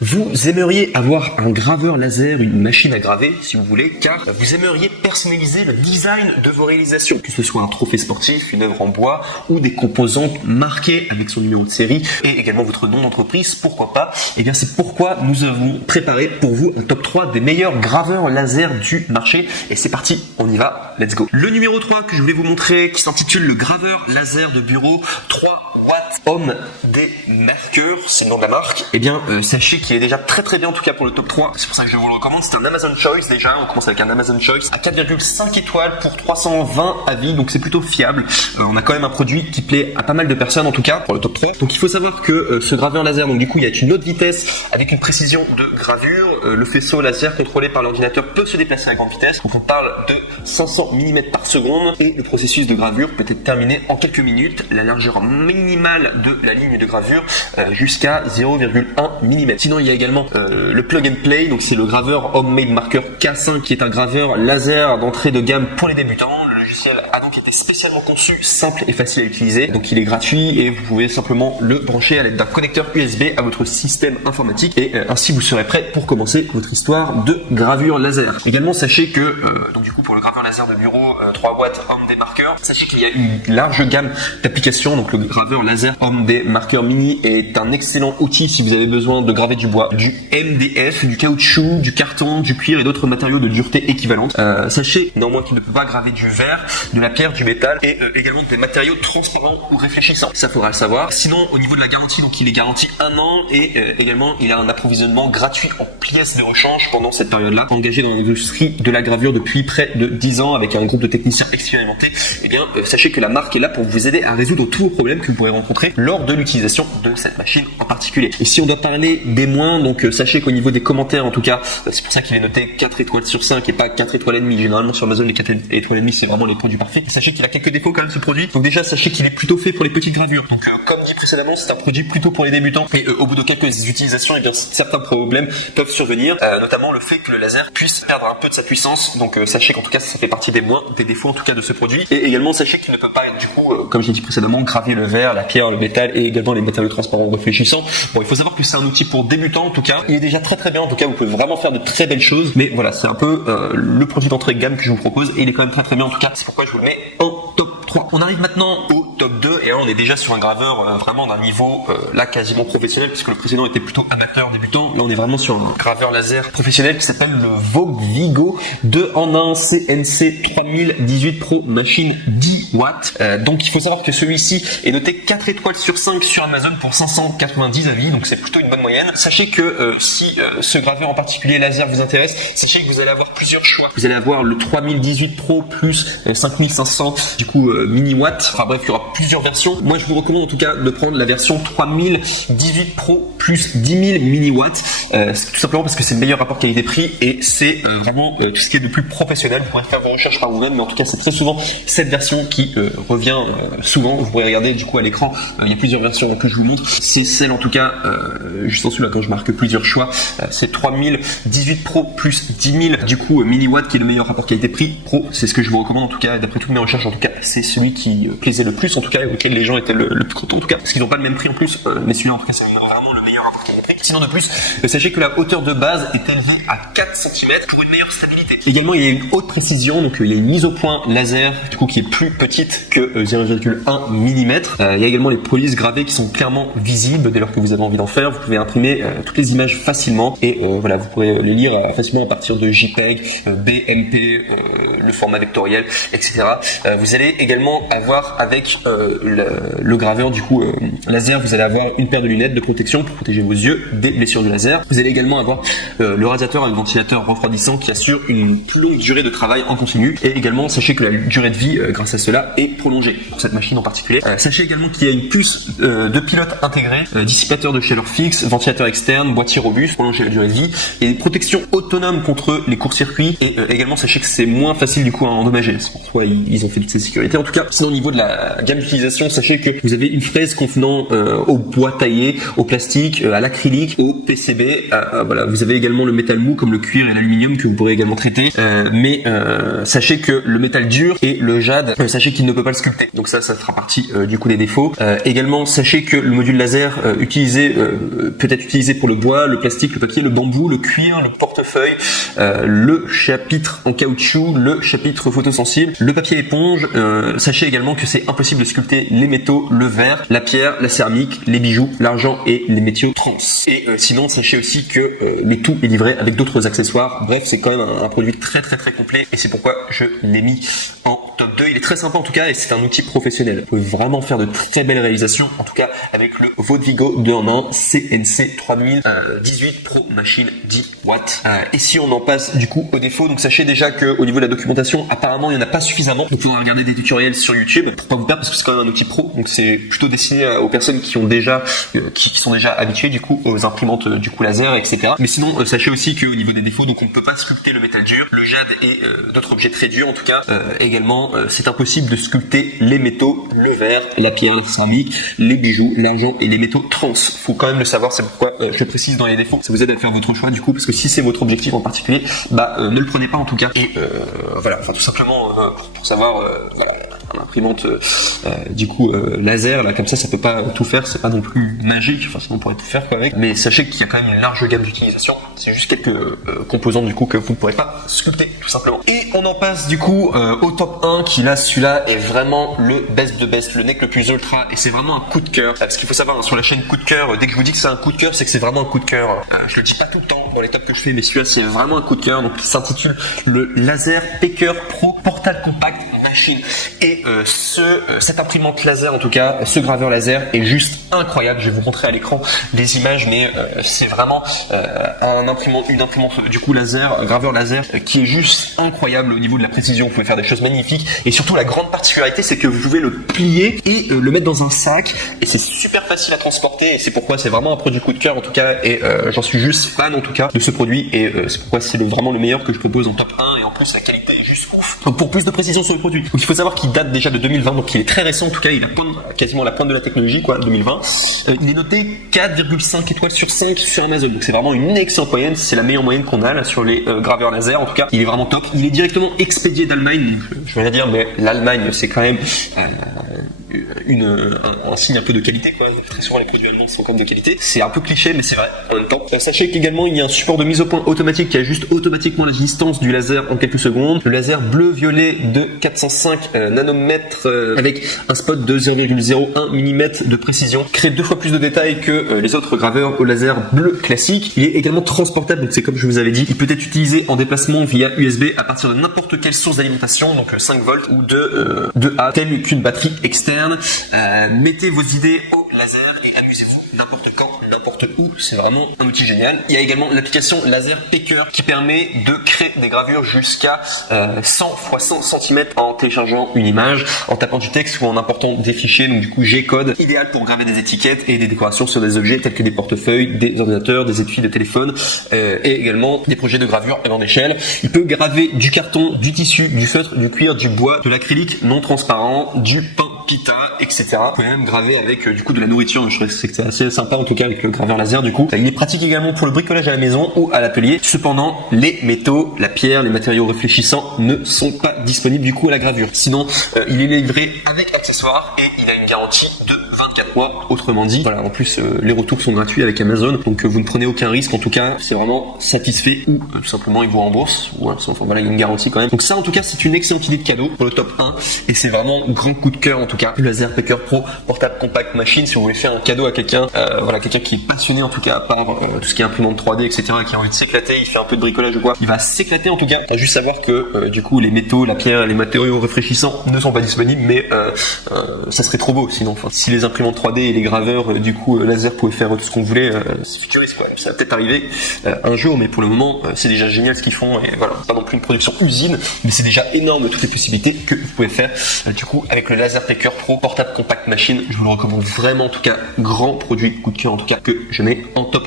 Vous aimeriez avoir un graveur laser, une machine à graver, si vous voulez, car vous aimeriez personnaliser le design de vos réalisations, que ce soit un trophée sportif, une œuvre en bois ou des composantes marquées avec son numéro de série et également votre nom d'entreprise, pourquoi pas. Et bien c'est pourquoi nous avons préparé pour vous un top 3 des meilleurs graveurs laser du marché. Et c'est parti, on y va, let's go. Le numéro 3 que je voulais vous montrer, qui s'intitule le graveur laser de bureau 3 watts Homme des Mercure, c'est le nom de la marque. Et bien sachez qu'il est déjà très bien en tout cas pour le top 3, c'est pour ça que je vous le recommande. C'est un Amazon Choice déjà, on commence avec un Amazon Choice à 4,5 étoiles pour 320 avis, donc c'est plutôt fiable. On a quand même un produit qui plaît à pas mal de personnes en tout cas pour le top 3. Donc il faut savoir que ce graveur laser, donc du coup il y a une haute vitesse avec une précision de gravure. Le faisceau laser contrôlé par l'ordinateur peut se déplacer à grande vitesse, donc on parle de 500 mm par seconde et le processus de gravure peut être terminé en quelques minutes. La largeur minimale de la ligne de gravure jusqu'à 0,1 mm. Sinon il y a également le plug and play, donc c'est le graveur Homemade Marker K5 qui est un graveur laser d'entrée de gamme pour les débutants. Le logiciel a donc été spécialement conçu, simple et facile à utiliser, donc il est gratuit et vous pouvez simplement le brancher à l'aide d'un connecteur USB à votre système informatique et ainsi vous serez prêt pour commencer votre histoire de gravure laser. Également sachez que donc du coup pour le graveur laser de bureau 3 watts Homemade Marker, sachez qu'il y a une large gamme d'applications. Donc le graveur laser Homemade Marker Mini est un excellent outil si vous avez besoin de graver du bois, du MDF, du caoutchouc, du carton, du cuir et d'autres matériaux de dureté équivalente. Sachez néanmoins qu'il ne peut pas graver du verre, de la pierre, du métal et également des matériaux transparents ou réfléchissants. Ça faudra le savoir. Sinon au niveau de la garantie, donc il est garanti 1 an et également il a un approvisionnement gratuit en pièces de rechange pendant cette période-là. Engagé dans l'industrie de la gravure depuis près de 10 ans avec un groupe de techniciens expérimentés, et bien sachez que la marque est là pour vous aider à résoudre tous vos problèmes que vous pourrez rencontrer lors de l'utilisation de cette machine en particulier. Et si on doit parler des moins, donc sachez qu'au niveau des commentaires en tout cas, c'est pour ça qu'il est noté 4 étoiles sur 5 et pas 4 étoiles et demie. Généralement sur Amazon les 4 étoiles et demie c'est vraiment les produits parfaits. Sachez qu'il a quelques défauts quand même ce produit. Donc déjà sachez qu'il est plutôt fait pour les petites gravures. Donc comme dit précédemment, c'est un produit plutôt pour les débutants et au bout de quelques utilisations, et bien certains problèmes peuvent survenir, notamment le fait que le laser puisse perdre un peu de sa puissance. Donc sachez qu'en tout cas ça fait partie des moins, des défauts en tout cas de ce produit. Et également sachez qu'il ne peut pas du coup, comme j'ai dit précédemment, graver le verre, la pierre, le métal et également les matériaux transparents réfléchissants. Bon, il faut savoir que c'est un outil pour débutants en tout cas. Il est déjà très bien en tout cas, vous pouvez vraiment faire de très belles choses. Mais voilà, c'est un peu le produit d'entrée de gamme que je vous propose et il est quand même très bien en tout cas. C'est pourquoi je vous le mets en top 3. On arrive maintenant au top 2 et là on est déjà sur un graveur vraiment d'un niveau là quasiment professionnel, puisque le précédent était plutôt amateur débutant. Là on est vraiment sur un graveur laser professionnel qui s'appelle le Vogue Vigo 2 en 1 CNC 3018 Pro machine 10 watts. Donc il faut savoir que celui-ci est noté 4 étoiles sur 5 sur Amazon pour 590 avis, donc c'est plutôt une bonne moyenne. Sachez que si ce graveur en particulier laser vous intéresse, sachez que vous allez avoir plusieurs choix. Vous allez avoir le 3018 Pro plus 5500 du coup mini watts. Enfin bref, il y aura plusieurs versions. Moi je vous recommande en tout cas de prendre la version 3018 Pro plus 10 000 mini watts, tout simplement parce que c'est le meilleur rapport qualité-prix et c'est vraiment tout ce qui est de plus professionnel. Vous pourrez faire vos recherches par vous-même, mais en tout cas c'est très souvent cette version qui revient souvent. Vous pourrez regarder du coup à l'écran, il y a plusieurs versions que je vous montre. C'est celle en tout cas juste en dessous là quand je marque plusieurs choix, c'est 3018 Pro plus 10 000 du coup mini watts qui est le meilleur rapport qualité-prix. Pro, c'est ce que je vous recommande en tout cas, d'après toutes mes recherches en tout cas, c'est celui qui plaisait le plus en tout cas et auquel les gens étaient le plus contents en tout cas, parce qu'ils n'ont pas le même prix en plus, mais celui-là en tout cas c'est vraiment le meilleur rapport qualité-prix. Sinon de plus, sachez que la hauteur de base est élevée à 4 cm pour une meilleure stabilité. Également il y a une haute précision, donc il y a une mise au point laser du coup qui est plus petite que 0,1 mm. Il y a également les polices gravées qui sont clairement visibles dès lors que vous avez envie d'en faire. Vous pouvez imprimer toutes les images facilement et voilà, vous pourrez les lire facilement à partir de JPEG, BMP, le format vectoriel, etc. Vous allez également avoir avec le graveur du coup laser, vous allez avoir une paire de lunettes de protection pour protéger vos yeux des blessures du laser. Vous allez également avoir le radiateur avec ventilateur refroidissant qui assure une plus longue durée de travail en continu et également sachez que la durée de vie grâce à cela est prolongée pour cette machine en particulier. Sachez également qu'il y a une puce de pilote intégrée, dissipateur de chaleur fixe, ventilateur externe, boîtier robuste, prolonger la durée de vie et une protection autonome contre les courts-circuits et également sachez que c'est moins facile du coup à endommager. C'est pourquoi ils ont fait toutes ces sécurités. En tout cas, sinon au niveau de la gamme d'utilisation, sachez que vous avez une fraise contenant au bois taillé, au plastique, à l'acrylique acrylique au PCB. Voilà, vous avez également le métal mou comme le cuir et l'aluminium que vous pourrez également traiter. Mais sachez que le métal dur et le jade, sachez qu'il ne peut pas le sculpter. Donc ça fera partie du coup des défauts. Également, sachez que le module laser peut être utilisé pour le bois, le plastique, le papier, le bambou, le cuir, le portefeuille, le chapitre en caoutchouc, le chapitre photosensible, le papier éponge. Sachez également que c'est impossible de sculpter les métaux, le verre, la pierre, la céramique, les bijoux, l'argent et les métaux trans. Et sinon, sachez aussi que le tout est livré avec d'autres accessoires. Bref, c'est quand même un produit très complet et c'est pourquoi je l'ai mis en top 2. Il est très sympa en tout cas et c'est un outil professionnel. Vous pouvez vraiment faire de très belles réalisations, en tout cas avec le Vodvigo 2 en 1 CNC 3018 Pro Machine 10 watts. Et si on en passe du coup aux défauts, donc sachez déjà qu'au niveau de la documentation, apparemment il n'y en a pas suffisamment. Donc il faudra regarder des tutoriels sur YouTube pour pas vous perdre parce que c'est quand même un outil pro. Donc c'est plutôt destiné aux personnes qui sont déjà habituées du coup aux imprimantes du coup laser, etc. Mais sinon sachez aussi qu'au niveau des défauts, donc on ne peut pas sculpter le métal dur, le jade et d'autres objets très durs en tout cas. Également c'est impossible de sculpter les métaux, le verre, la pierre, la céramique, les bijoux, l'argent et les métaux trans. Faut quand même le savoir, c'est pourquoi je le précise dans les défauts. Ça vous aide à faire votre choix du coup, parce que si c'est votre objectif en particulier, ne le prenez pas en tout cas. Et voilà, enfin tout simplement pour savoir voilà, une imprimante du coup laser là comme ça peut pas tout faire, c'est pas non plus magique, enfin sinon on pourrait tout faire quoi avec. Mais sachez qu'il y a quand même une large gamme d'utilisation. C'est juste quelques composants du coup que vous ne pourrez pas sculpter tout simplement. Et on en passe du coup au top 1 qui là, celui-là est vraiment le best de best, le nec le plus ultra et c'est vraiment un coup de cœur. Parce qu'il faut savoir sur la chaîne coup de cœur, dès que je vous dis que c'est un coup de cœur, c'est que c'est vraiment un coup de cœur. Je le dis pas tout le temps dans les tops que je fais, mais celui-là c'est vraiment un coup de cœur. Donc il s'intitule le Laser Packer Pro Portable Compact Machine. Et cette imprimante laser en tout cas, ce graveur laser est juste incroyable. Je vais vous montrer à l'écran les images, mais c'est vraiment une imprimante du coup laser, graveur laser qui est juste incroyable au niveau de la précision. Vous pouvez faire des choses magnifiques et surtout la grande particularité c'est que vous pouvez le plier et le mettre dans un sac et c'est super facile à transporter et c'est pourquoi c'est vraiment un produit coup de cœur en tout cas et j'en suis juste fan en tout cas de ce produit et c'est pourquoi c'est vraiment le meilleur que je propose en top 1 et en plus la qualité est juste ouf. Donc pour plus de précision sur le produit, donc il faut savoir qu'il date déjà de 2020, donc il est très récent en tout cas, il a quasiment la pointe de la technologie quoi, 2020. Il est noté 4,5 étoiles sur 5 sur Amazon, donc c'est vraiment une excellente moyenne, c'est la meilleure moyenne qu'on a là sur les graveurs laser en tout cas, il est vraiment top. Il est directement expédié d'Allemagne, je vais rien dire mais l'Allemagne c'est quand même un signe un peu de qualité quoi. Très souvent les produits allemands sont quand même de qualité, c'est un peu cliché mais c'est vrai en même temps. Sachez qu'également il y a un support de mise au point automatique qui ajuste automatiquement la distance du laser en quelques secondes. Le laser bleu-violet de 405 nanomètres avec un spot de 0,01 mm de précision crée 2 fois plus de détails que les autres graveurs au laser bleu classique. Il est également transportable, donc c'est comme je vous avais dit, il peut être utilisé en déplacement via USB à partir de n'importe quelle source d'alimentation, donc 5 volts ou 2A, telle qu'une batterie externe. Mettez vos idées au laser et amusez-vous n'importe quand, n'importe où, c'est vraiment un outil génial. Il y a également l'application Laser Packer qui permet de créer des gravures jusqu'à 100 x 100 cm en téléchargeant une image, en tapant du texte ou en important des fichiers, donc du coup G-code, idéal pour graver des étiquettes et des décorations sur des objets tels que des portefeuilles, des ordinateurs, des étuis de téléphone et également des projets de gravure à grande échelle. Il peut graver du carton, du tissu, du feutre, du cuir, du bois, de l'acrylique non transparent, du pain pita, etc. Vous pouvez même graver avec du coup de la nourriture. Je trouve que c'est assez sympa en tout cas avec le graveur laser du coup. Il est pratique également pour le bricolage à la maison ou à l'atelier. Cependant, les métaux, la pierre, les matériaux réfléchissants ne sont pas disponibles du coup à la gravure. Sinon, il est livré avec accessoires et il a une garantie de 24 mois. Autrement dit, voilà. En plus, les retours sont gratuits avec Amazon, donc vous ne prenez aucun risque. En tout cas, c'est vraiment satisfait ou tout simplement ils vous remboursent. Ou enfin voilà, il y a une garantie quand même. Donc ça, en tout cas, c'est une excellente idée de cadeau pour le top 1 et c'est vraiment grand coup de cœur en tout cas. Le Laser Packer Pro Portable Compact Machine, si vous voulez faire un cadeau à quelqu'un, voilà, quelqu'un qui est passionné en tout cas par tout ce qui est imprimante 3D, etc., qui a envie de s'éclater, il fait un peu de bricolage ou quoi, il va s'éclater en tout cas. Juste savoir que du coup les métaux, la pierre, les matériaux réfléchissants ne sont pas disponibles, mais ça serait trop beau sinon. Enfin, si les imprimantes 3D et les graveurs du coup laser pouvaient faire tout ce qu'on voulait, c'est futuriste quoi. Ça va peut-être arriver un jour, mais pour le moment c'est déjà génial ce qu'ils font et voilà, pas non plus une production usine, mais c'est déjà énorme toutes les possibilités que vous pouvez faire du coup avec le Laser Packer Pro Portable Compact Machine. Je vous le recommande vraiment en tout cas, grand produit coup de cœur en tout cas que je mets en top